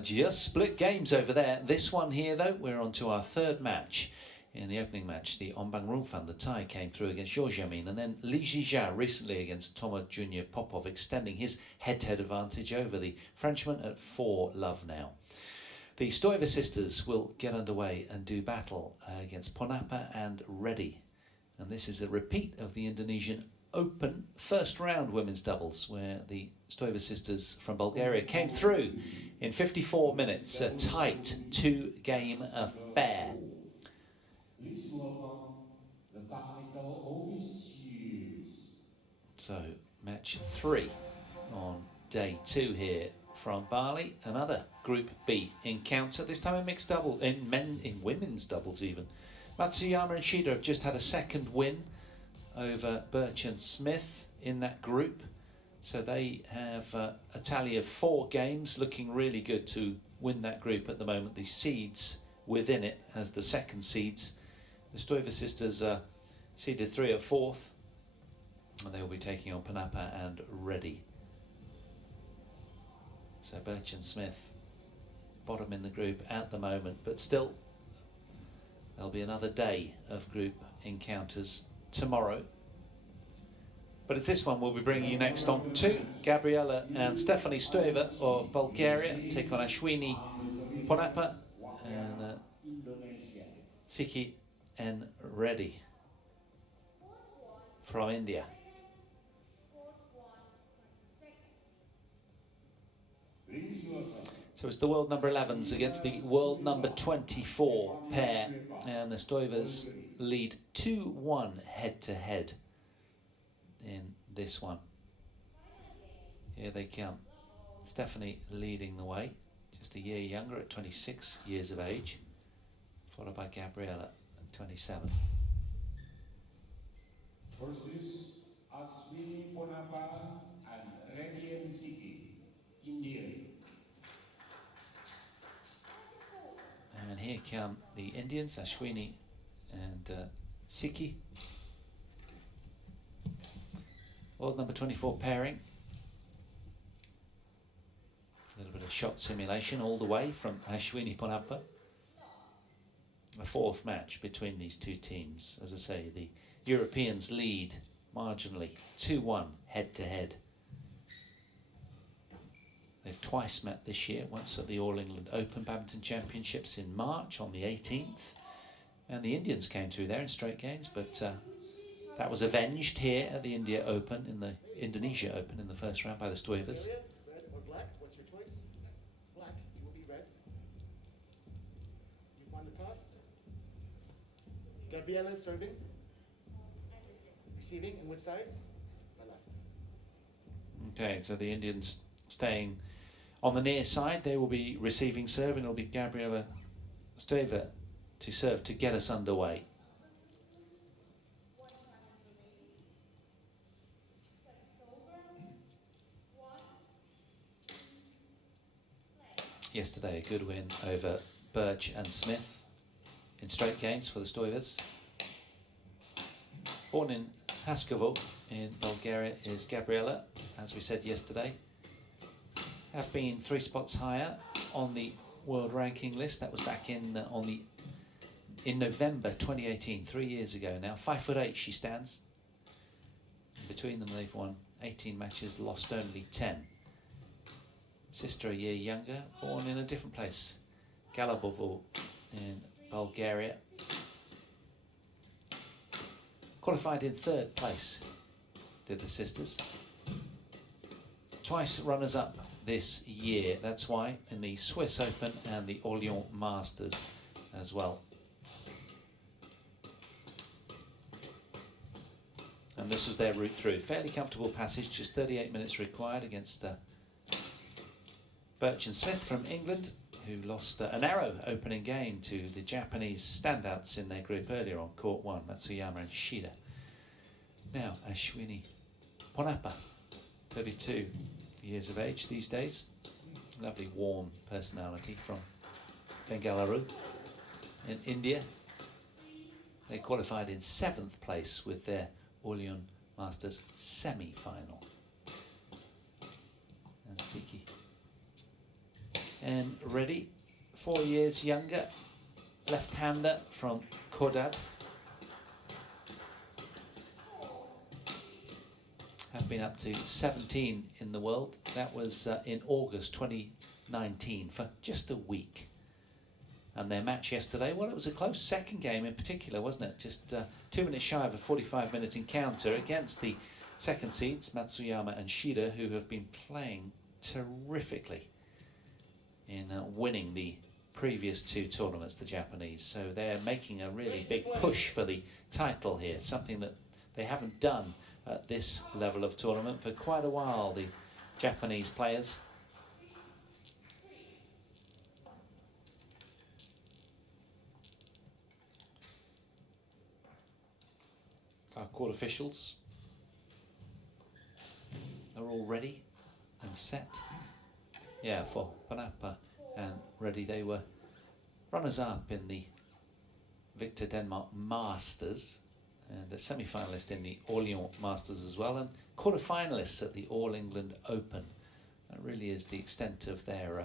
Just split games over there. This one here, though, we're on to our third match. In the opening match, the Ombang Rungfan, the tie came through against Georgiamin, and then Li Jia recently against Thomas Junior Popov, extending his head-to-head advantage over the Frenchman at 4-love now. The Stoeva sisters will get underway and do battle against Ponnappa and Reddy. And this is a repeat of the Indonesian Open first round women's doubles, where the Stoeva sisters from Bulgaria came through in 54 minutes, a tight 2-game affair. So match 3 on day 2 here from Bali. Another Group B encounter, this time in mixed double, in women's doubles even. Matsuyama and Shida have just had a second win over Birch and Smith in that group. So they have a tally of 4 games, looking really good to win that group at the moment. The seeds within it as the second seeds. The Stoeva sisters are seeded 3 or 4th, and they will be taking on Ponnappa and Reddy. So Birch and Smith bottom in the group at the moment, but still there'll be another day of group encounters tomorrow. But it's this one we'll be bringing you next on to. Gabriela and Stephanie Stoeva of Bulgaria take on Ashwini Ponnappa and Siki and Reddy from India. So it's the world number 11s against the world number 24 pair, and the Stoevas lead 2-1 head-to-head in this one. Here they come. Stephanie leading the way, just a year younger at 26 years of age, followed by Gabriela at 27. First is Ashwini Ponnappa and Reddy and Siki, India. And here come the Indians, Ashwini and Siki. World number 24 pairing. A little bit of shot simulation all the way from Ashwini Ponnappa. A 4th match between these two teams. As I say, the Europeans lead marginally 2-1 head-to-head. They've twice met this year, once at the All England Open Badminton Championships in March on the 18th. And the Indians came through there in straight games, but that was avenged here at the Indonesia Open in the first round by the Stoevas. Red or black? What's your choice? Black. You will be red. You won the toss. Gabriela serving. Receiving. And which side? My left. Okay, so the Indians staying on the near side. They will be receiving serve, and it'll be Gabriela Stoeva to serve to get us underway. Yesterday, a good win over Birch and Smith in straight games for the Stoevas. Born in Haskovo in Bulgaria is Gabriela, as we said yesterday. Have been 3 spots higher on the world ranking list. That was back in November 2018, 3 years ago now. 5'8" she stands. Between them, they've won 18 matches, lost only 10. Sister a year younger, born in a different place, Galabovo in Bulgaria. Qualified in 3rd place, did the sisters. Twice runners-up this year, that's why, in the Swiss Open and the Orléans Masters as well. And this was their route through. Fairly comfortable passage, just 38 minutes required against Birch and Smith from England, who lost a narrow opening game to the Japanese standouts in their group earlier on court 1, Matsuyama and Shida. Now, Ashwini Ponnappa, 32 years of age these days. Lovely warm personality from Bengaluru in India. They qualified in 7th place with their Orléans Masters semi-final. And Siki And Reddy, 4 years younger, left-hander from Kodad. Have been up to 17 in the world. That was in August 2019 for just a week. And their match yesterday, well, it was a close second game in particular, wasn't it? Just 2 minutes shy of a 45-minute encounter against the second seeds, Matsuyama and Shida, who have been playing terrifically in winning the previous 2 tournaments, the Japanese. So they're making a really big push for the title here, something that they haven't done at this level of tournament for quite a while, the Japanese players. Our court officials are all ready and set. Yeah, for Ponnappa and Reddy, they were runners-up in the Victor Denmark Masters and a semi-finalist in the Orléans Masters as well, and quarter-finalists at the All England Open. That really is the extent of their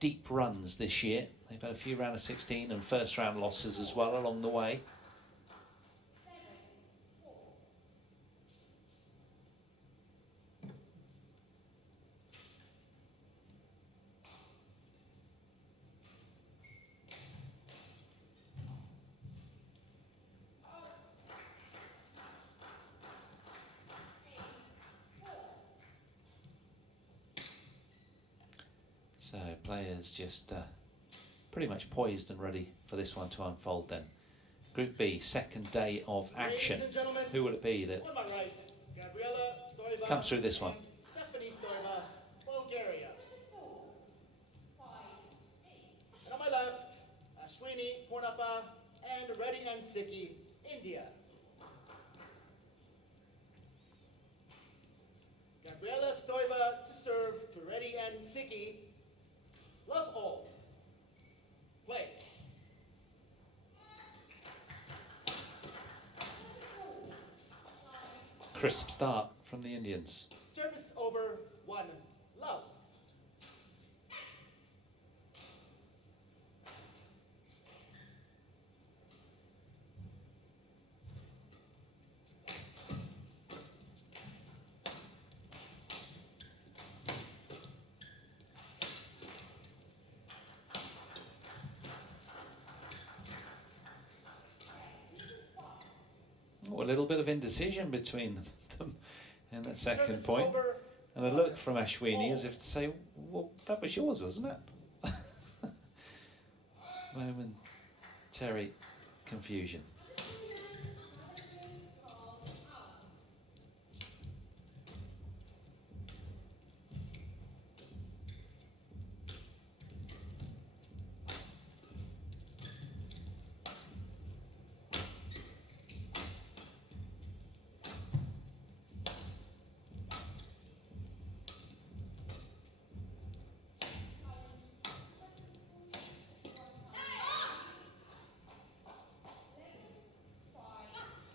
deep runs this year. They've had a few round of 16 and first-round losses as well along the way. So players just pretty much poised and ready for this one to unfold then. Group B, second day of action. Who will it be that comes through this one? Stoeva, Bulgaria. And on my left, Ashwini, Ponnappa, and Reddy and Siki, India. Gabriela Stoeva to serve to Reddy and Siki. Love all. Play. Crisp start from the Indians. Service over 1. Love. Oh, a little bit of indecision between them in that second point. And a look from Ashwini as if to say, well, that was yours, wasn't it? Momentary confusion.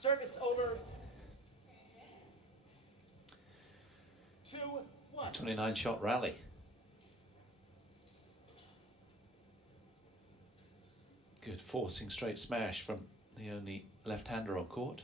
Service over 2-1. 29-shot rally. Good forcing straight smash from the only left-hander on court.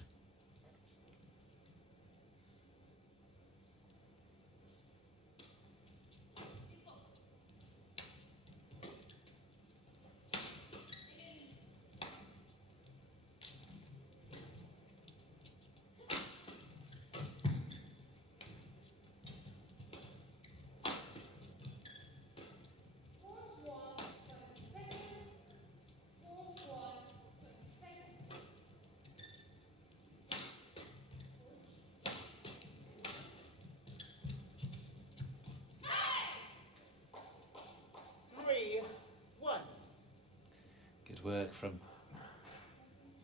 Good work from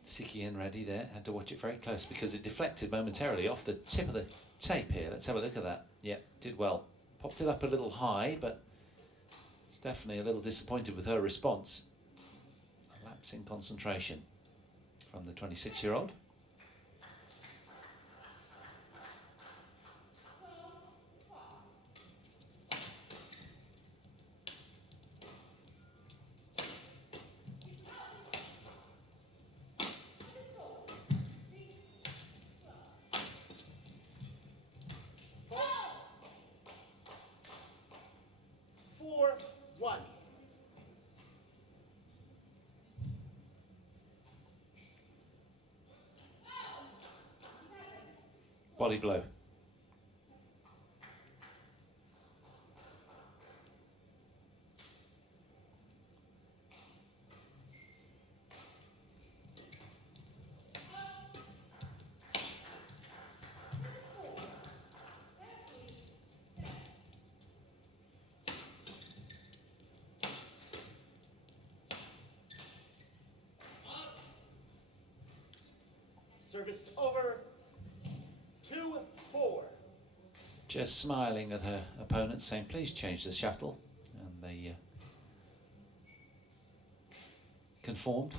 Siki and Reddy there. Had to watch it very close because it deflected momentarily off the tip of the tape here. Let's have a look at that. Yep, did well. Popped it up a little high, but it's definitely a little disappointed with her response. A lapse in concentration from the 26-year-old. body blow. Service over. 2-4. Just smiling at her opponent, saying, please change the shuttle. And they conformed.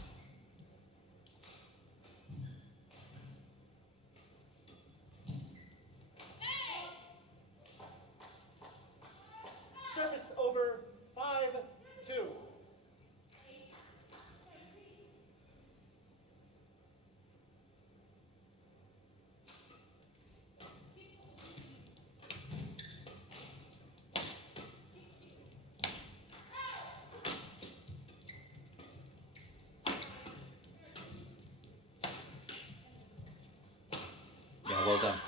Service over. 5-2. Yeah, well done.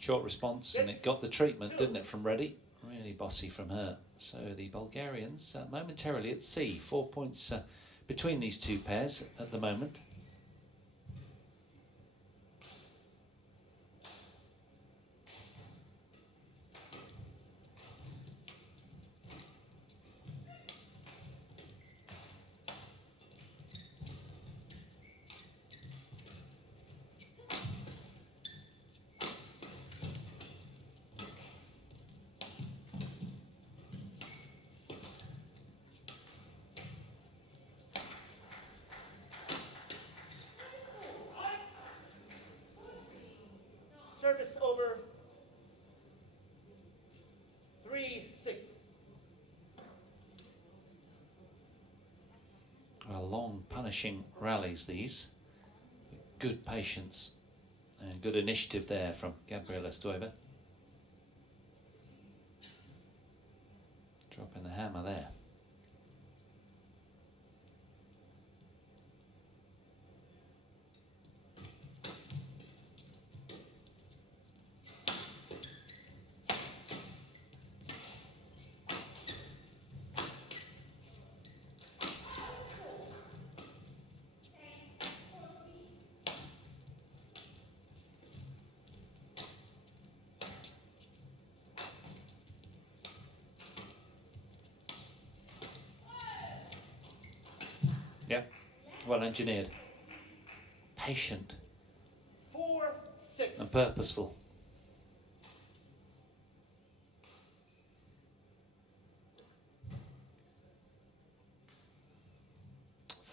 Short response, and it got the treatment, didn't it, from Reddy? Really bossy from her. So the Bulgarians momentarily at sea. 4 points between these two pairs at the moment. Service over. 3-6. Well, long punishing rallies these. Good patience and good initiative there from Gabriela Stoeva. Dropping the hammer there. Yeah, well engineered, patient 4-6. and purposeful.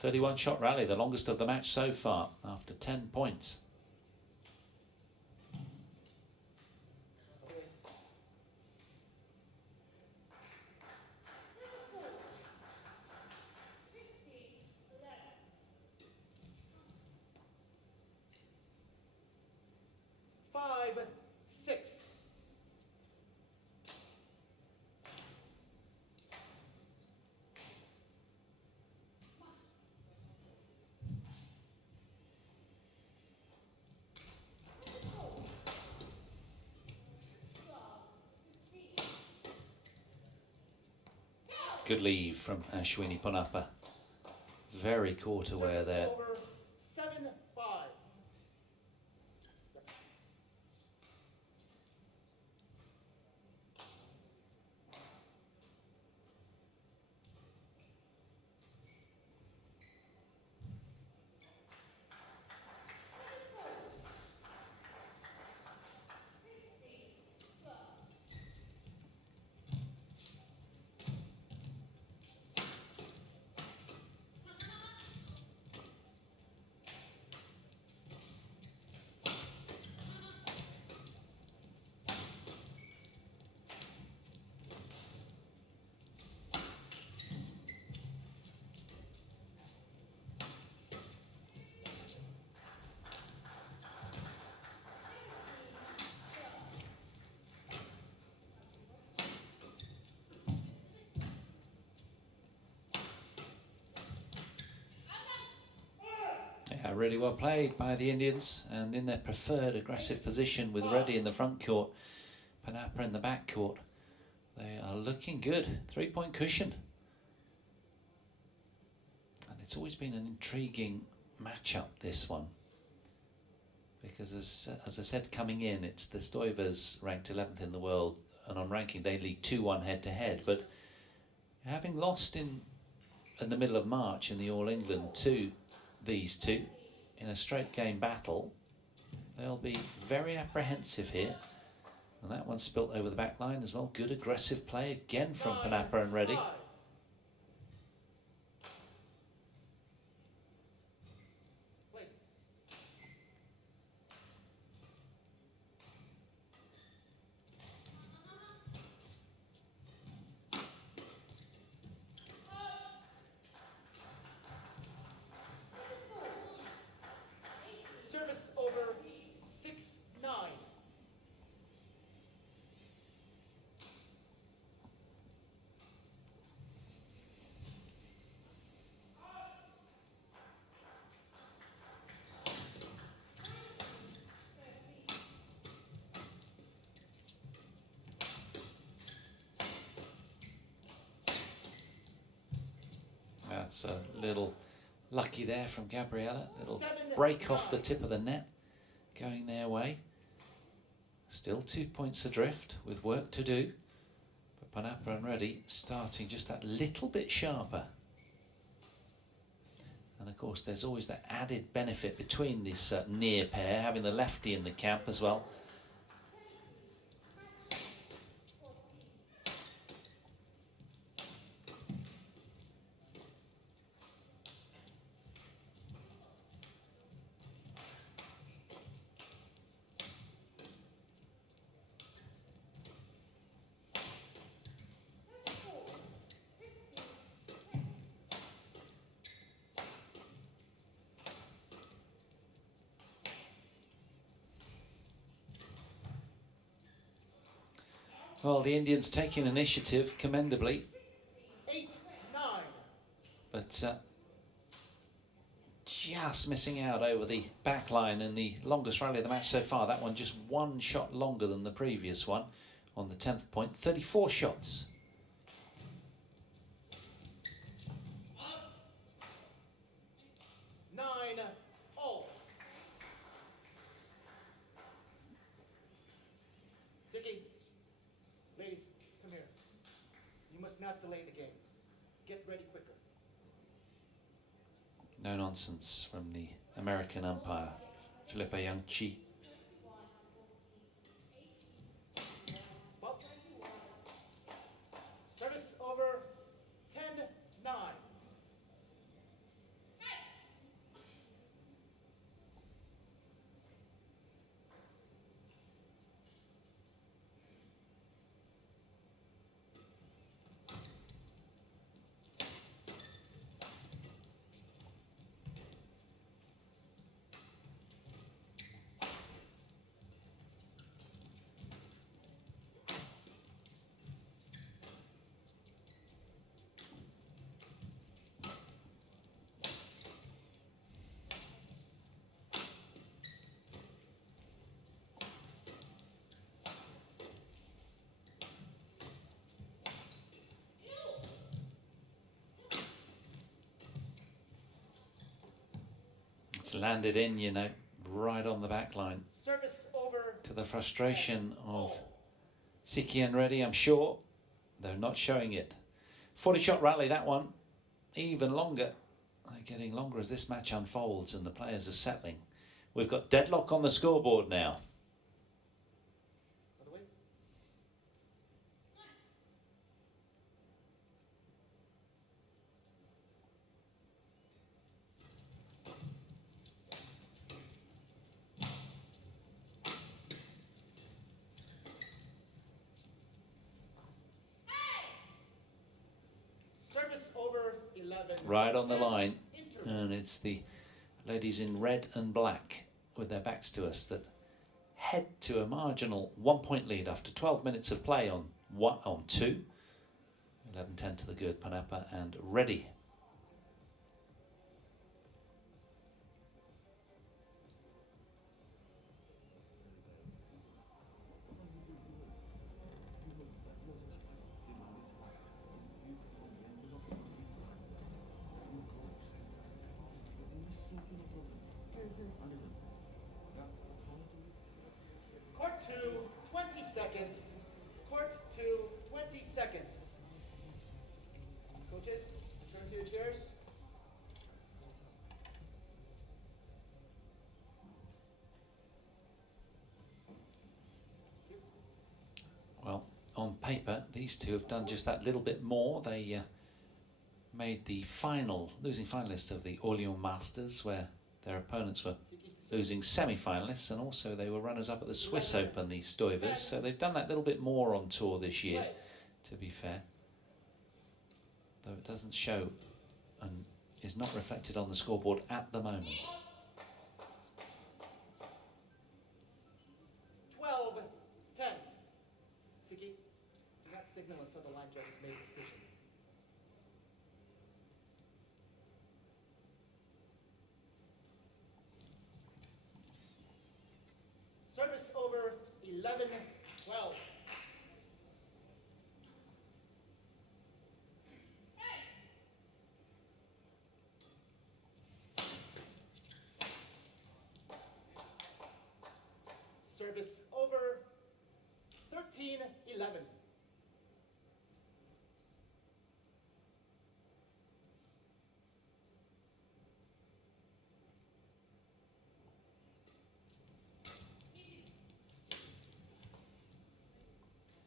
.31 shot rally, the longest of the match so far, after 10 points. Five, 6. Good leave from Ashwini Ponnappa. Very court aware there. Over. 7-5. Really well played by the Indians, and in their preferred aggressive position with Reddy in the front court, Ponnappa in the back court. They are looking good. 3-point cushion. And it's always been an intriguing matchup, this one. Because as I said, coming in, it's the Stoevas ranked 11th in the world, and on ranking they lead 2-1 head-to-head. But having lost in the middle of March in the All England to these two in a straight game battle, they'll be very apprehensive here. And that one spilt over the back line as well. Good aggressive play again from Ponnappa and Reddy. Service over 6-9. That's a little lucky there from Gabriella. Little break off the tip of the net going their way. Still 2 points adrift with work to do. But Ponnappa and Reddy starting just that little bit sharper. And of course there's always that added benefit between this near pair, having the lefty in the camp as well. Well, the Indians taking initiative commendably. 8-9. But just missing out over the back line in the longest rally of the match so far. That one just one shot longer than the previous one on the 10th point. 34 shots. Ziggy, ladies, come here. You must not delay the game. Get ready quicker. No nonsense from the American umpire, Filippo Ianchi. Service over 10-9. It's landed in, you know, right on the back line. Service over. To the frustration of Siki and Reddy, I'm sure, though not showing it. 40-shot rally, that one. Even longer. They're getting longer as this match unfolds and the players are settling. We've got deadlock on the scoreboard now. Right on the line, and it's the ladies in red and black with their backs to us that head to a marginal 1-point lead after 12 minutes of play on 2. 11-10 to the good, Ponnappa and Reddy. paper, these two have done just that little bit more. They made the losing finalists of the Orléans Masters, where their opponents were losing semi-finalists, and also they were runners-up at the Swiss Open, the Stoevas. So they've done that little bit more on tour this year, to be fair. Though it doesn't show and is not reflected on the scoreboard at the moment. 12-10. Siki, do not signal until the line judge has made a decision. Service over 11-12. Service over 13-11.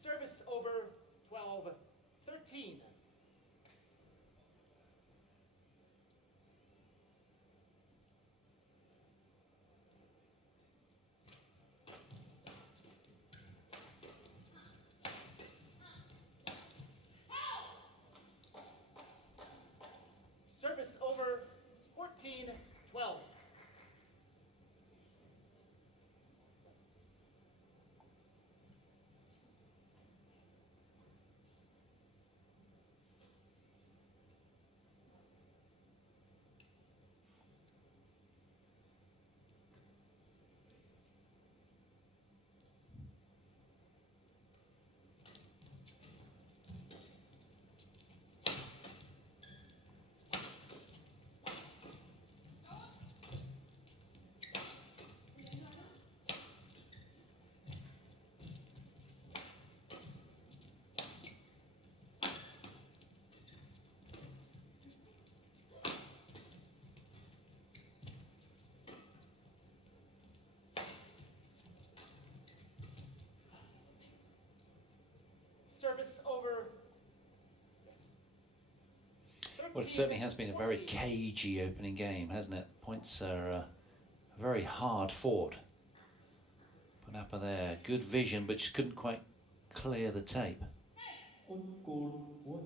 Service over 12-13. Service over 14-12. Service over. Well, it certainly has been a very cagey opening game, hasn't it? Points are very hard fought. Ponnappa there, good vision, but just couldn't quite clear the tape. On court 1,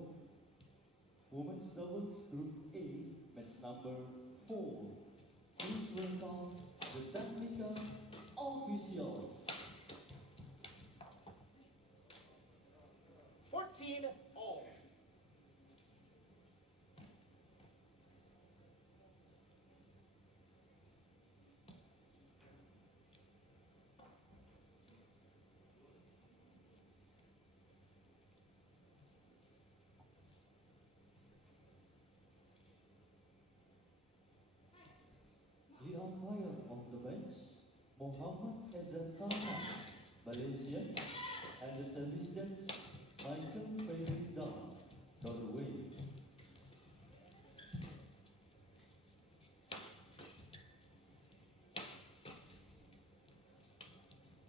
women's doubles group A, match number 4. Please welcome the technical officials. 14 all. The umpire of the bench, Muhammad Ezatana, Malaysia, and the service judge, Michael Frederick, Norway.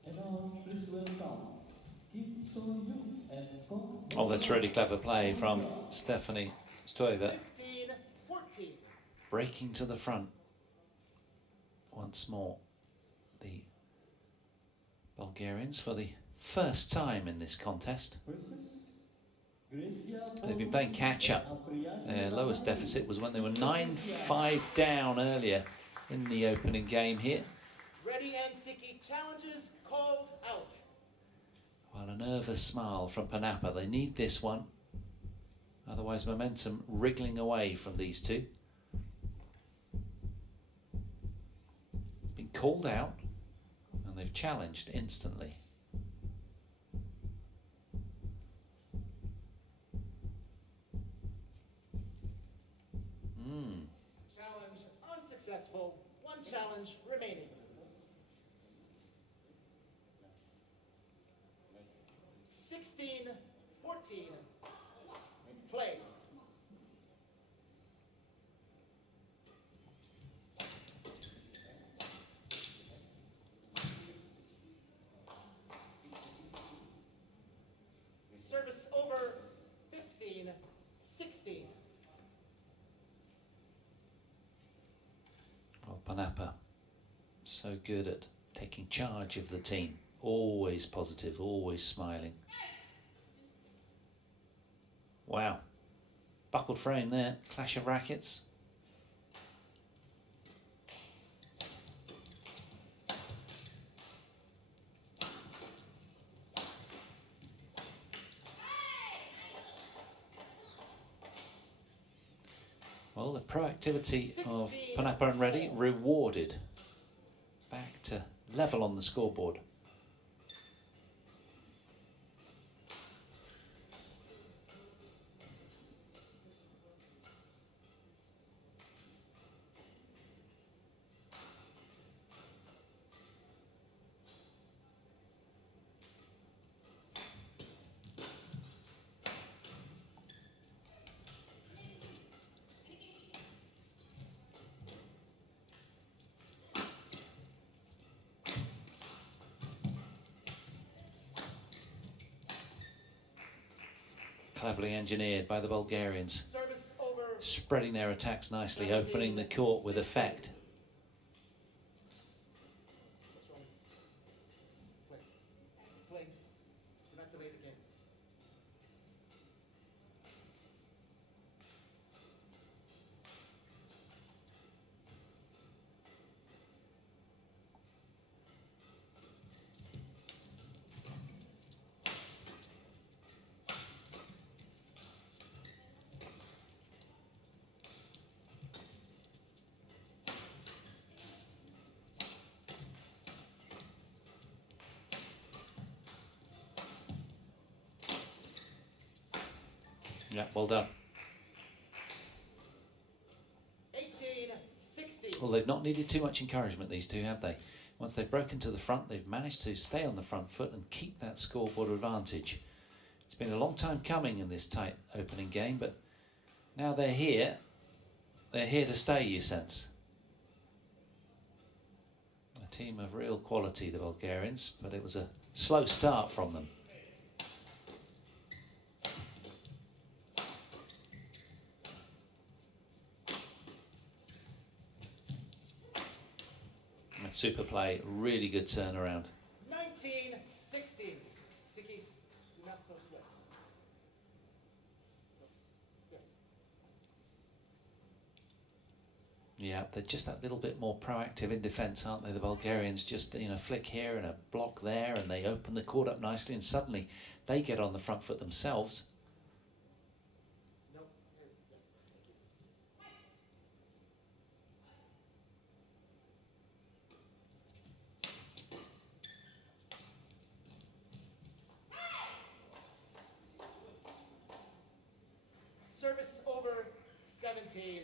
And now, please welcome Kim So-yoon and Kong. Oh, that's really clever play from Stephanie Stoeva, 15-14. breaking to the front once more. The Bulgarians for the first time in this contest. They've been playing catch-up. Their lowest deficit was when they were 9-5 down earlier in the opening game here. Reddy and Siki challenges called out. Well, a nervous smile from Ponnappa. They need this one. Otherwise, momentum wriggling away from these two. It's been called out, and they've challenged instantly. Challenge unsuccessful. One challenge remaining. 16-14. Play. Ponnappa, so good at taking charge of the team. Always positive, always smiling. Wow. Buckled frame there, clash of rackets. Well, the proactivity of Ponnappa and Reddy rewarded. Back to level on the scoreboard. Cleverly engineered by the Bulgarians, spreading their attacks nicely, opening the court with effect. Yeah, well done. 18-16. Well, they've not needed too much encouragement, these two, have they? Once they've broken to the front, they've managed to stay on the front foot and keep that scoreboard advantage. It's been a long time coming in this tight opening game, but now they're here to stay, you sense. A team of real quality, the Bulgarians, but it was a slow start from them. Super play, really good turnaround. 19-16. Tiki, do not close way. Yes. Yeah, they're just that little bit more proactive in defence, aren't they? The Bulgarians just, you know, flick here and a block there, and they open the court up nicely, and suddenly they get on the front foot themselves. Service over 17-19.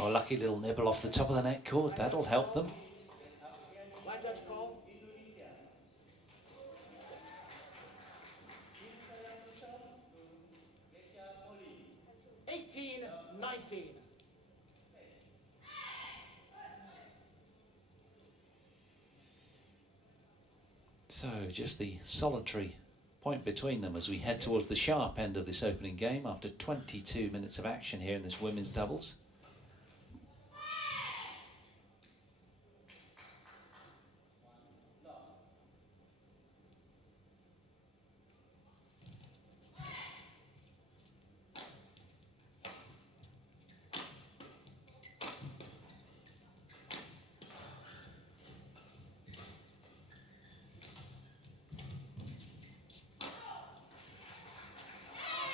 Oh, a lucky little nibble off the top of the net cord. That'll help them. Line judge call. 18-19. So just the solitary point between them as we head towards the sharp end of this opening game after 22 minutes of action here in this women's doubles.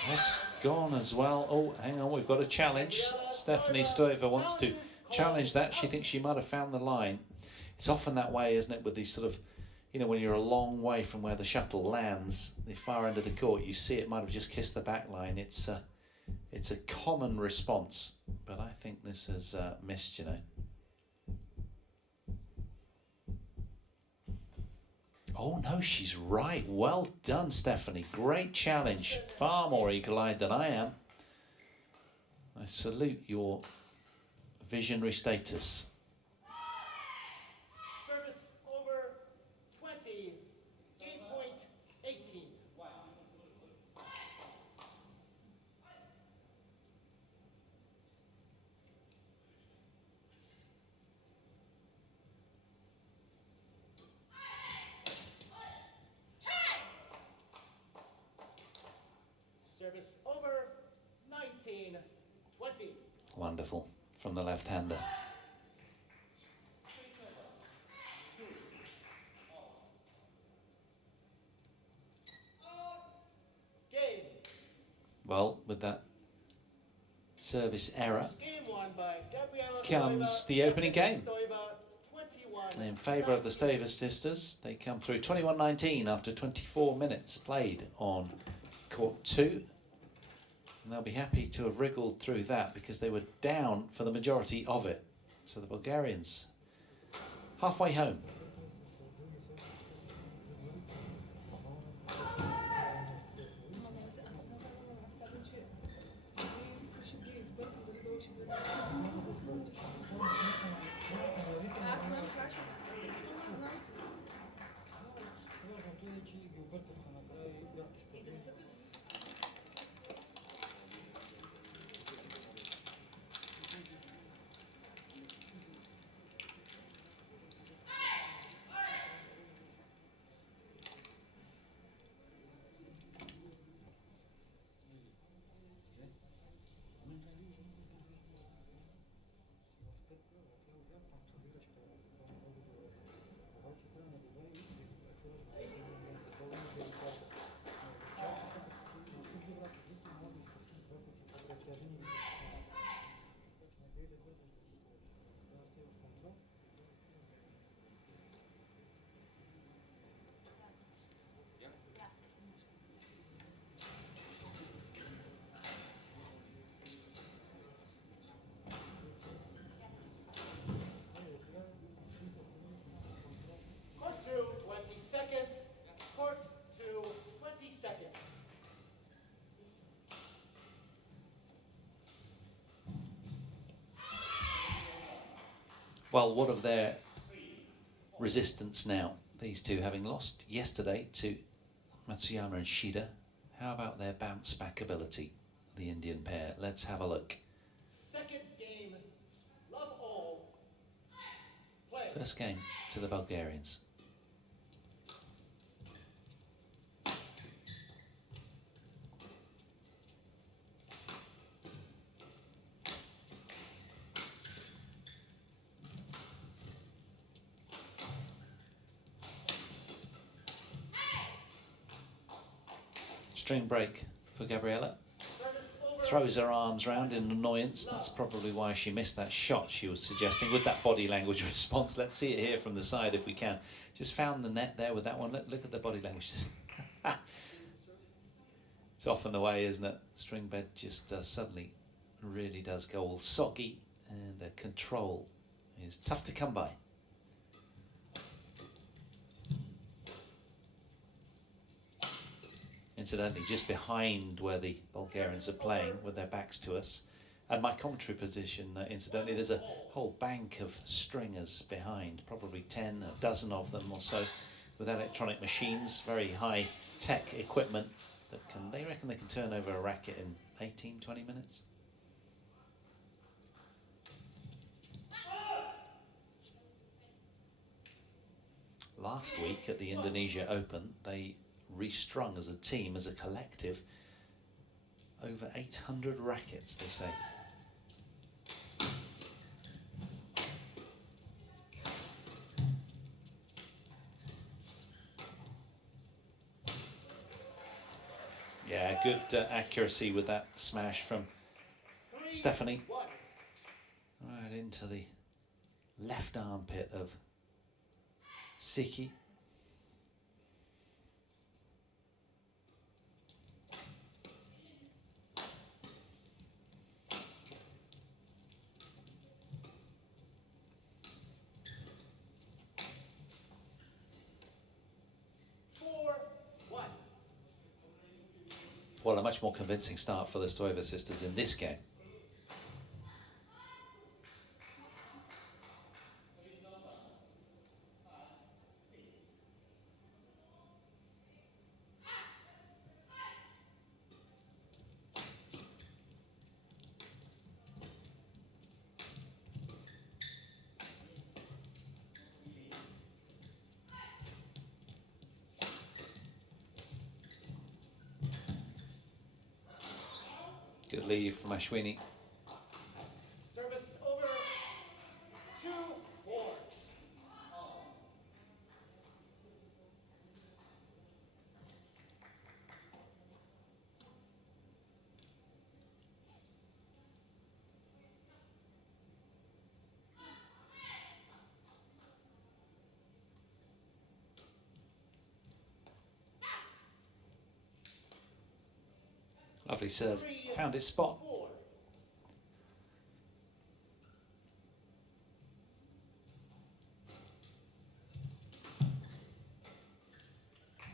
That's gone as well. Oh, hang on, we've got a challenge. Stephanie Stoeva wants to challenge that. She thinks she might have found the line. It's often that way, isn't it, with these sort of, you know, when you're a long way from where the shuttle lands, the far end of the court, you see it might have just kissed the back line. It's It's a common response, but I think this has missed, you know. Oh no, she's right. Well done, Stephanie. Great challenge. Far more eagle-eyed than I am. I salute your visionary status. Service over 20, 8.18. Service over 19, 20. Wonderful from the left-hander. Game. Well, with that service error Game won by Gabriela comes Stoeva, the opening Stephanie game. Stoeva, 21. In favour of the Stoeva sisters. They come through 21-19 after 24 minutes played on court 2. And they'll be happy to have wriggled through that because they were down for the majority of it. So the Bulgarians halfway home. Court 2, 20 seconds. Court 2, 20 seconds. Well, what of their resistance now? These two having lost yesterday to Matsuyama and Shida. How about their bounce back ability, the Indian pair? Let's have a look. Second game, love all. Play. First game to the Bulgarians. String break for Gabriela. Throws her arms round in annoyance. That's probably why she missed that shot she was suggesting with that body language response. Let's see it here from the side if we can. Just found the net there with that one. Look at the body language. It's often the way, isn't it? String bed just suddenly really does go all soggy, and control is tough to come by. Incidentally, just behind where the Bulgarians are playing with their backs to us. And my commentary position, incidentally, there's a whole bank of stringers behind, probably 10, a dozen of them or so, with electronic machines, very high tech equipment that they reckon they can turn over a racket in 18, 20 minutes. Last week at the Indonesia Open, they restrung as a team, as a collective, over 800 rackets, they say. Yeah, good accuracy with that smash from Stephanie. Right into the left armpit of Siki. Well, a much more convincing start for the Stoeva sisters in this game. Good lead from Ashwini. Service over 2-4. Lovely serve. Found its spot. 4.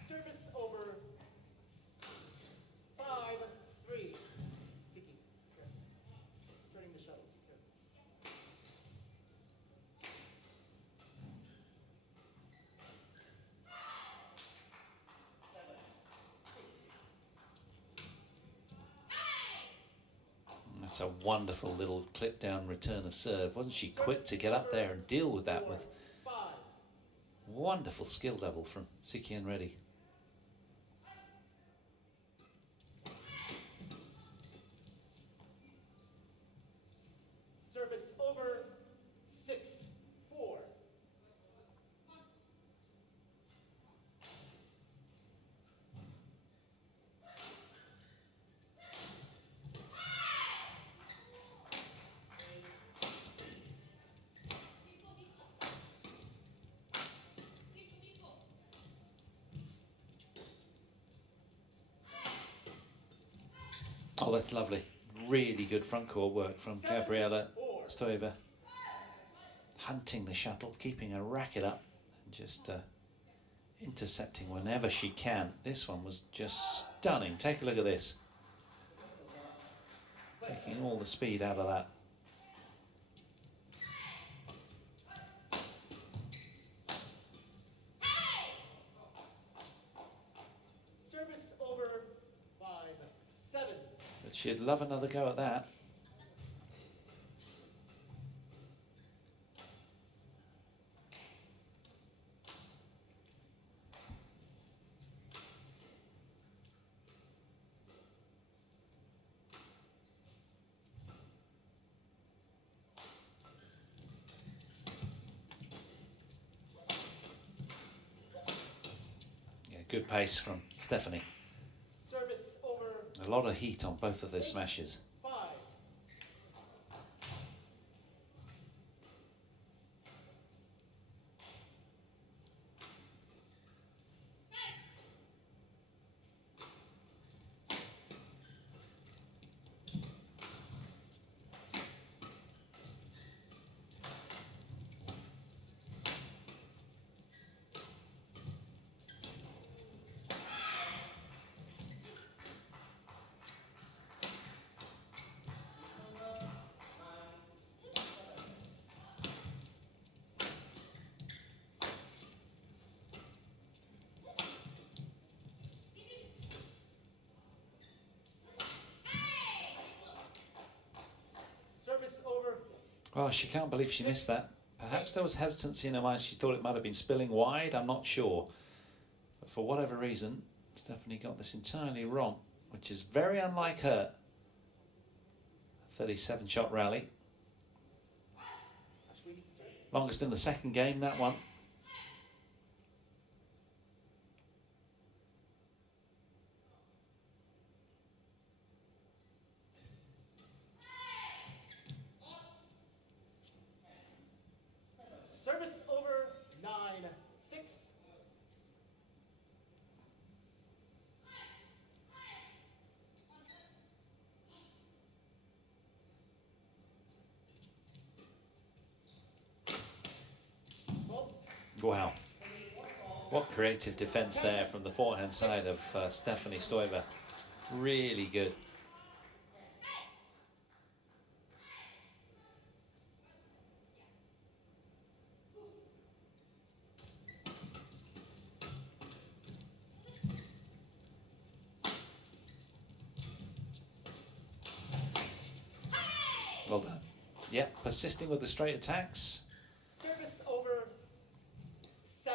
Service over 5-3. Siki. Turning the shuttle. That's a wonderful little clip down return of serve. Wasn't she quick to get up there and deal with that with 5. wonderful skill level from Siki and Reddy. Service over 6-4. Oh, that's lovely. Really good front court work from Gabriela Stoeva. Hunting the shuttle, keeping her racket up, and just intercepting whenever she can. This one was just stunning. Take a look at this. Taking all the speed out of that. Service over 5-7. But she'd love another go at that. Yeah, good pace from Stephanie. Service over A lot of heat on both of those smashes. 5. Service over. Oh, she can't believe she missed that. Perhaps there was hesitancy in her mind. She thought it might have been spilling wide. I'm not sure. But for whatever reason, Stephanie got this entirely wrong, which is very unlike her. 37-shot rally. Longest in the second game, that one. Service over 9-6. Wow. What creative defense there from the forehand side of Stephanie Stoeva. Really good. Well done. Yeah, persisting with the straight attacks. Service over 7-10.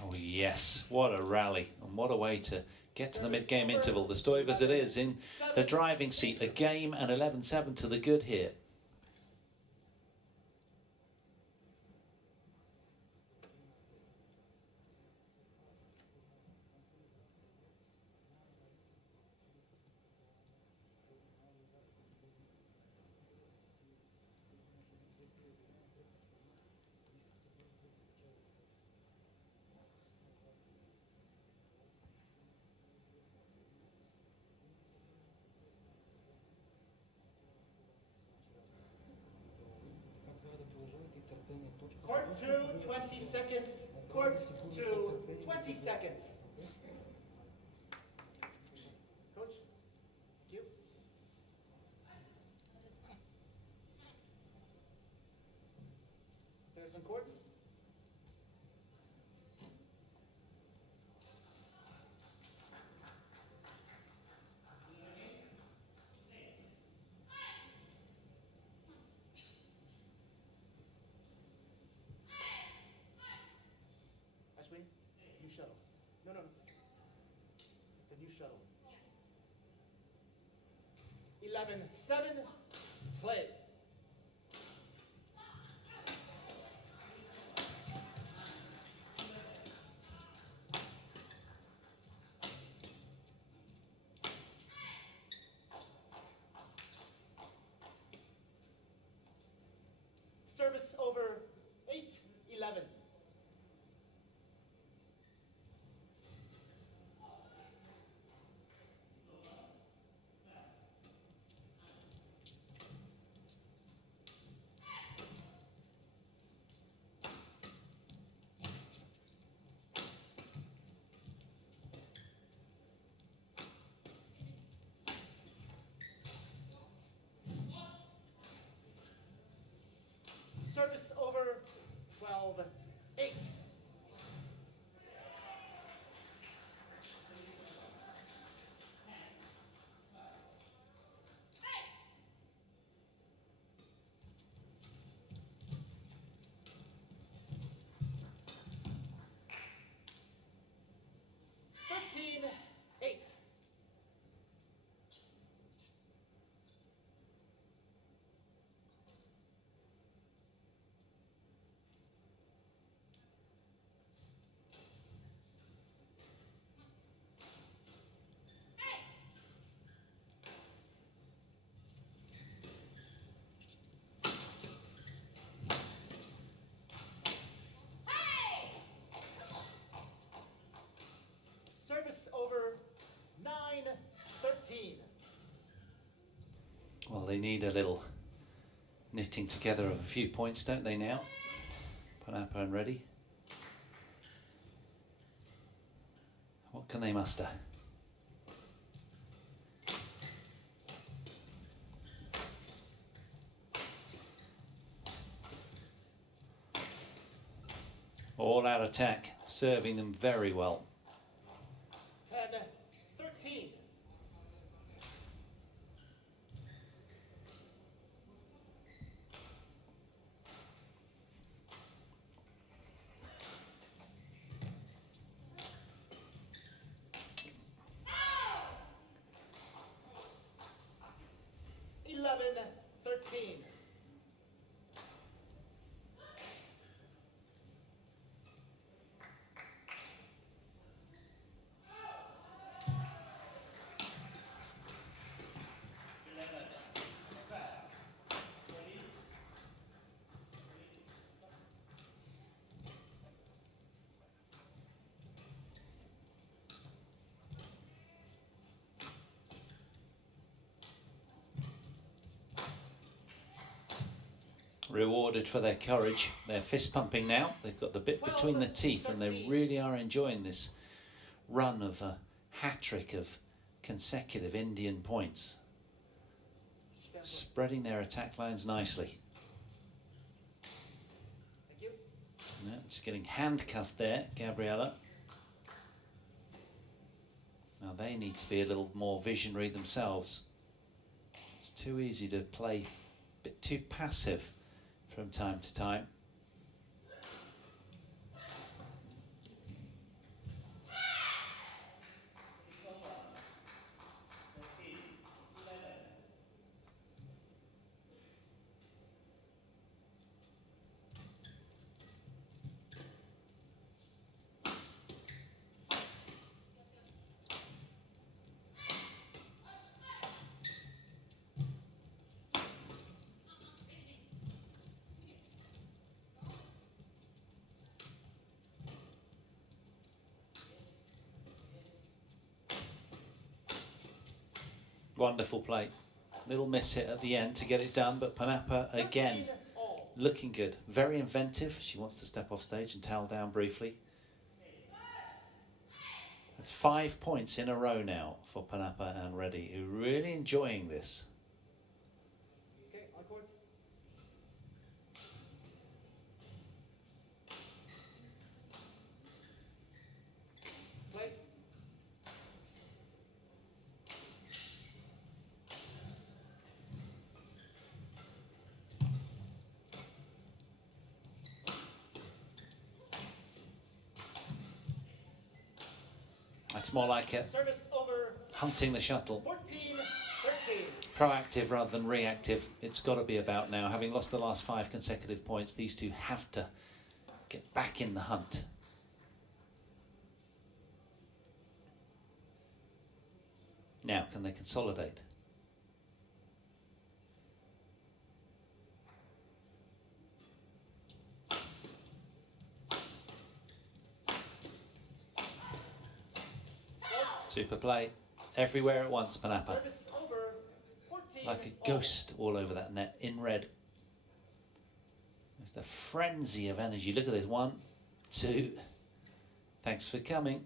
Oh yes, what a rally and what a way to get to the mid-game interval. The Stoevas it is in the driving seat, a game and 11-7 to the good here. Court 2, 20 seconds. Court 2, 20 seconds. Coach, you. There's some court. Ashwin, new shuttle. No. It's a new shuttle. 11-7. Play. Service over 8-11. Service over 12-8. Service over 9-13. Well, they need a little knitting together of a few points, don't they now? Ponnappa and Reddy. What can they muster? All out attack, serving them very well. 10-13. Rewarded for their courage. They're fist pumping now. They've got the bit between the teeth and they really are enjoying this run of a hat-trick of consecutive Indian points. Spreading their attack lines nicely. Thank you. No, just getting handcuffed there, Gabriella. Now they need to be a little more visionary themselves. It's too easy to play a bit too passive from time to time. Wonderful play. Little miss hit at the end to get it done, but Ponnappa again looking good. Very inventive. She wants to step off stage and towel down briefly. That's 5 points in a row now for Ponnappa and Reddy, who are really enjoying this. Okay, on court. Play. That's more like it. Service over. Hunting the shuttle. 14-13. Proactive rather than reactive. It's got to be about now. Having lost the last 5 consecutive points, these two have to get back in the hunt. Now, can they consolidate? Super play. Everywhere at once, Ponnappa. Service over. 14 Like a ghost all over that net in red. Just a frenzy of energy. Look at this. 1, 2. Thanks for coming.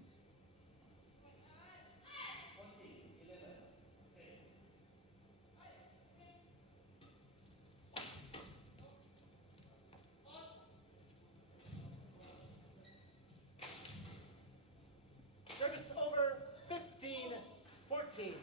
Service over. 15-14.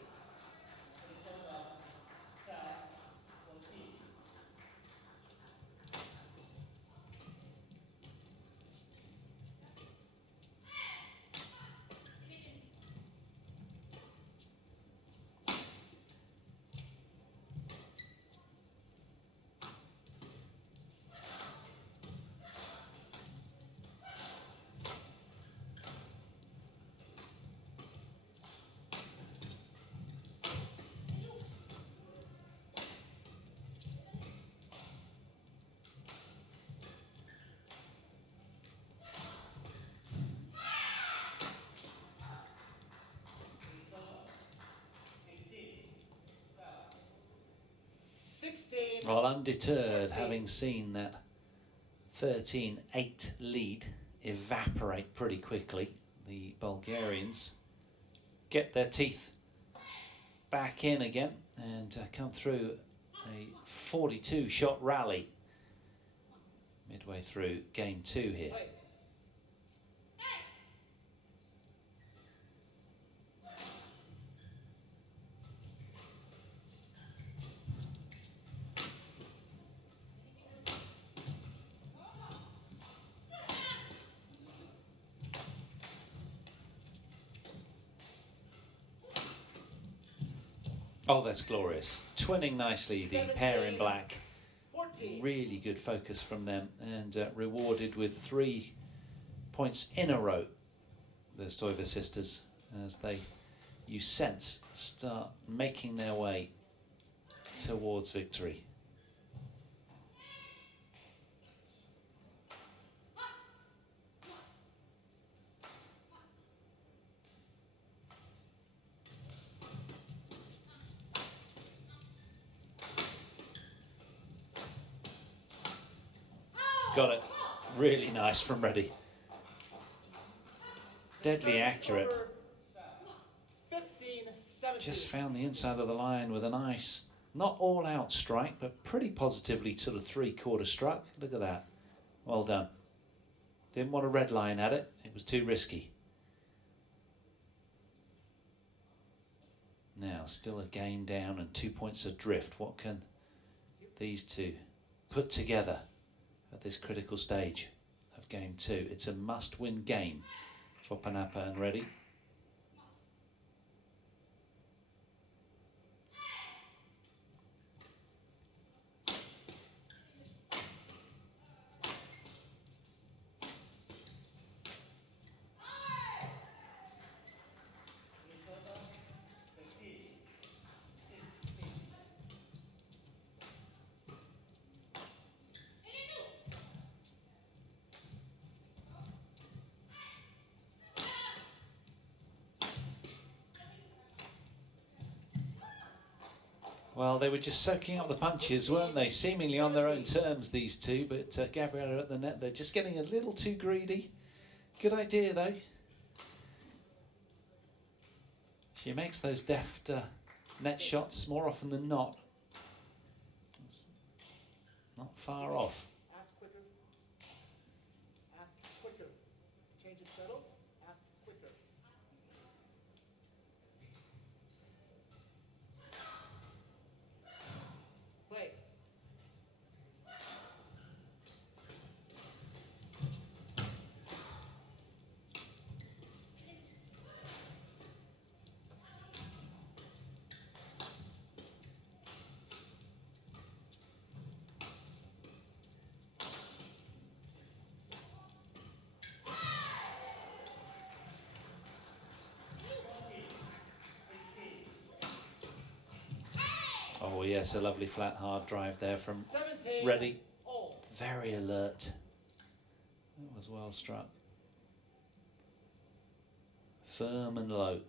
Well, undeterred, having seen that 13-8 lead evaporate pretty quickly, the Bulgarians get their teeth back in again and come through a 42-shot rally midway through game 2 here. Oh, that's glorious. Twinning nicely, the pair in black. 14. Really good focus from them, and rewarded with 3 points in a row. The Stoeva sisters, as they, you sense, start making their way towards victory. Got it. Really nice from Reddy. Deadly accurate. 15-17. Just found the inside of the line with a nice, not all out strike, but pretty positively sort of 3/4 struck. Look at that. Well done. Didn't want a red line at it. It was too risky. Now, still a game down and 2 points adrift. What can these two put together at this critical stage of game 2? It's a must-win game for Ponnappa and Reddy. Well, they were just soaking up the punches, weren't they? Seemingly on their own terms, these two, but Gabriella at the net, they're just getting a little too greedy. Good idea, though. She makes those deft net shots more often than not. Not far off. Ask quicker. Ask quicker. Change it settles. Ask quicker. Play. Oh, yes, a lovely flat, hard drive there from 17. Reddy. All. Very alert. That was well struck. Firm and low.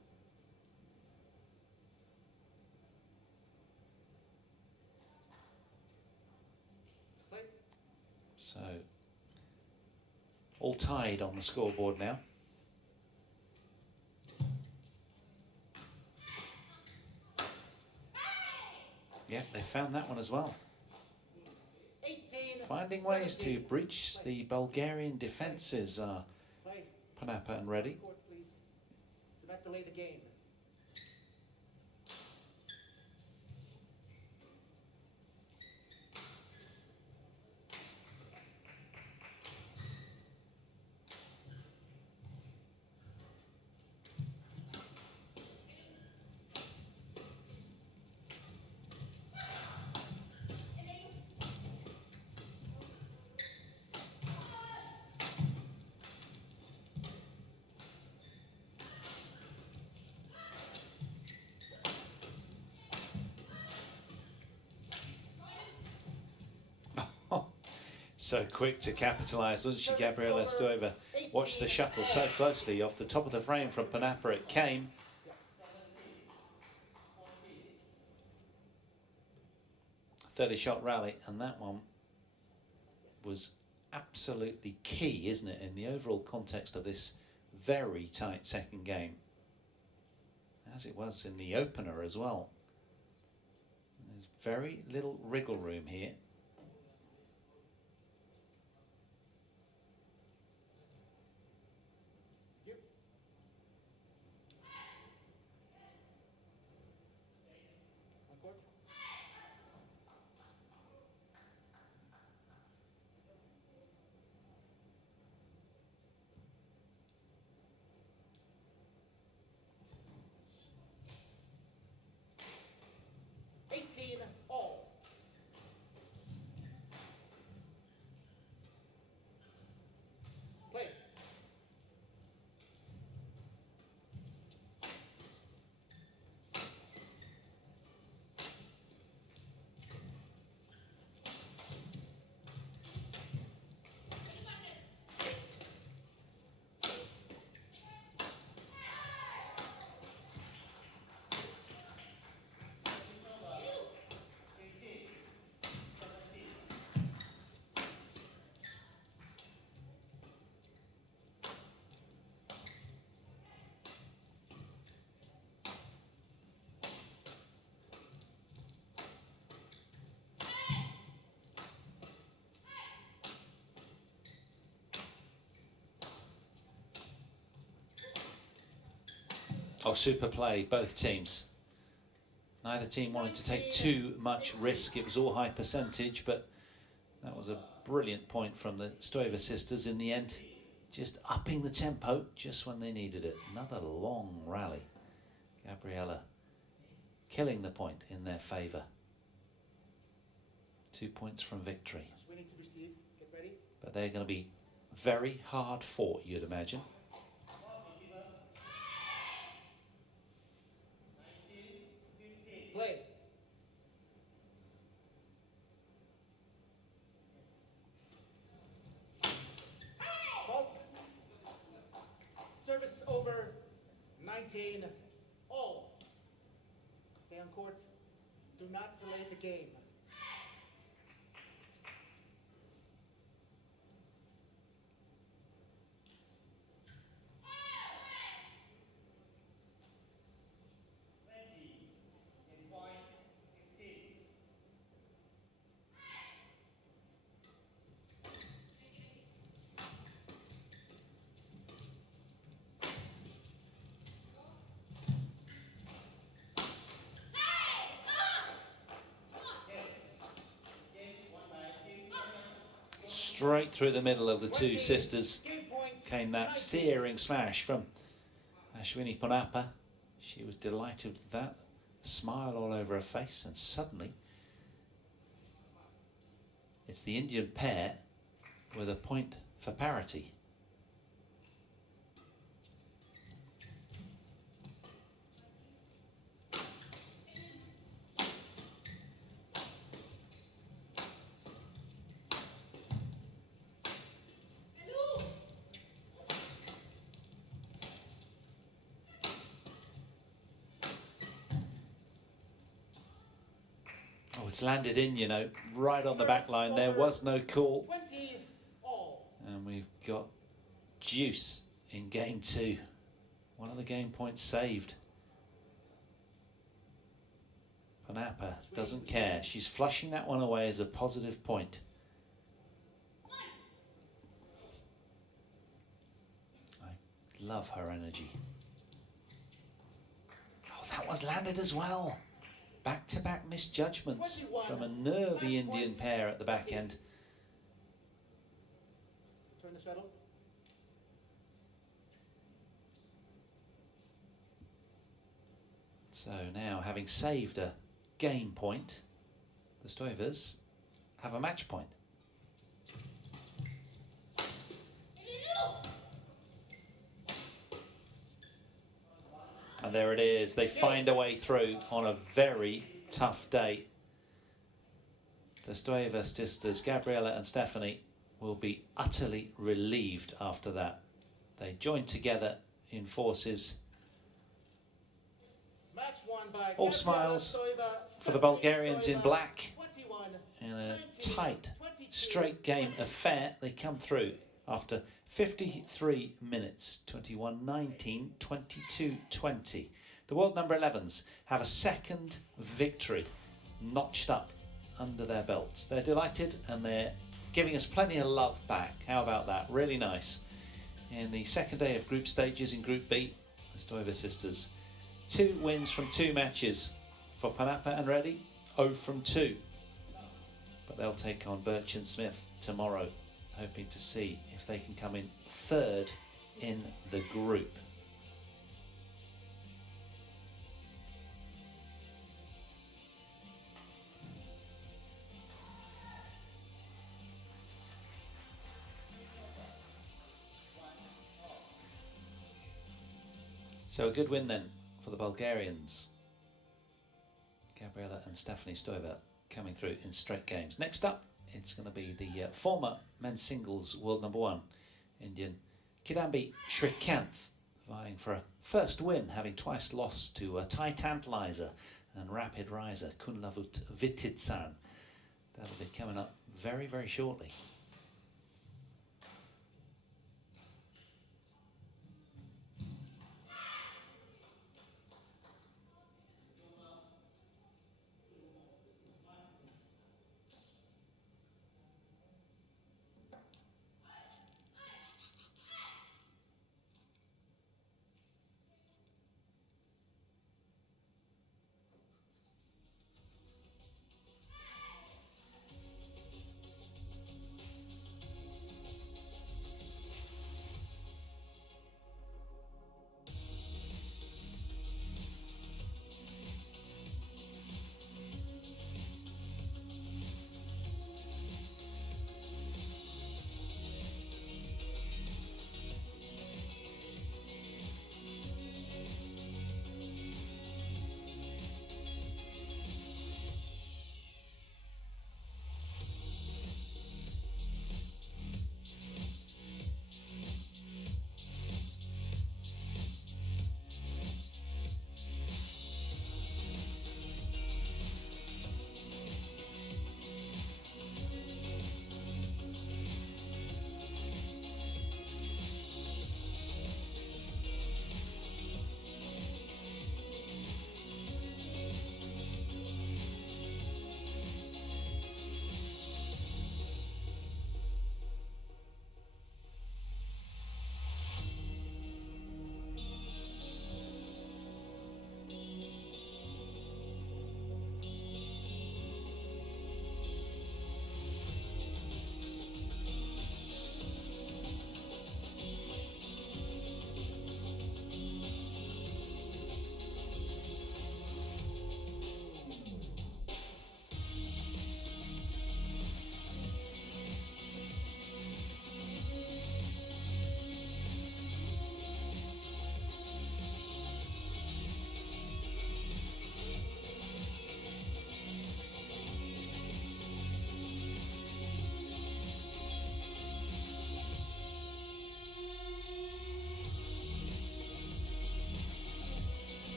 Play. So, all tied on the scoreboard now. Yeah, they found that one as well. 18. Finding ways to 17. breach the Bulgarian defences are Play. Ponnappa and Reddy. Court, please. Do not delay the game. So quick to capitalise, wasn't she, Gabriella Stoeva? Watched the shuttle so closely off the top of the frame from Ponnappa. It came. 30-shot rally, and that one was absolutely key, isn't it, in the overall context of this very tight second game, as it was in the opener as well. There's very little wriggle room here. Oh, super play, both teams. Neither team wanted to take too much risk. It was all high percentage, but that was a brilliant point from the Stoeva sisters in the end. Just upping the tempo just when they needed it. Another long rally. Gabriella killing the point in their favour. 2 points from victory. Winning to receive. Get ready. But they're going to be very hard fought, you'd imagine. Play. Halt. Service over. 19 all. Stay on court. Do not delay the game. Straight through the middle of the two sisters came that searing smash from Ashwini Ponnappa. She was delighted with that, a smile all over her face, and suddenly it's the Indian pair with a point for parity. Oh, it's landed in, you know, right on the back line. There was no call. 20 all. And we've got juice in game 2. One of the game points saved. Ponnappa doesn't care. She's flushing that one away as a positive point. I love her energy. Oh, that was landed as well. Back-to-back misjudgments from a nervy Indian pair at the back end. Turn the shuttle. So now, having saved a game point, the Stoevas have a match point. And there it is. They find a way through on a very tough day. The Stoeva sisters, Gabriella and Stephanie, will be utterly relieved after that. They joined together in forces. Match won by All Gabriella smiles Stoeva, for the Stephanie Bulgarians in Stoeva, black. 21, In a 19, tight, 22, straight game 20. affair, they come through after 53 minutes, 21-19, 22-20. The world number 11s have a second victory notched up under their belts. They're delighted and they're giving us plenty of love back. How about that? Really nice. In the second day of group stages in Group B, the Stoeva sisters, 2 wins from 2 matches. For Ponnappa and Reddy, 0 from 2. But they'll take on Birch and Smith tomorrow, hoping to see if they can come in third in the group. So a good win then for the Bulgarians. Gabriella and Stephanie Stoeva coming through in straight games. Next up, it's going to be the former men's singles world number 1, Indian Kidambi Srikanth, vying for a first win, having twice lost to a Thai tantalizer and rapid riser Kunlavut Vititsan. That'll be coming up very, very shortly.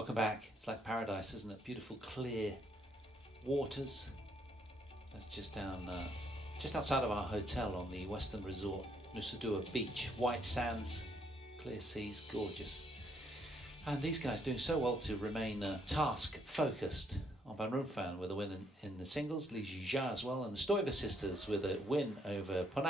Welcome back. It's like paradise, isn't it? Beautiful clear waters. That's just down, just outside of our hotel on the Western Resort, Nusa Dua Beach. White sands, clear seas, gorgeous. And these guys doing so well to remain task focused. Van Roomfan with a win in the singles, Li Jia as well, and the Stoeva sisters with a win over Ponnappa.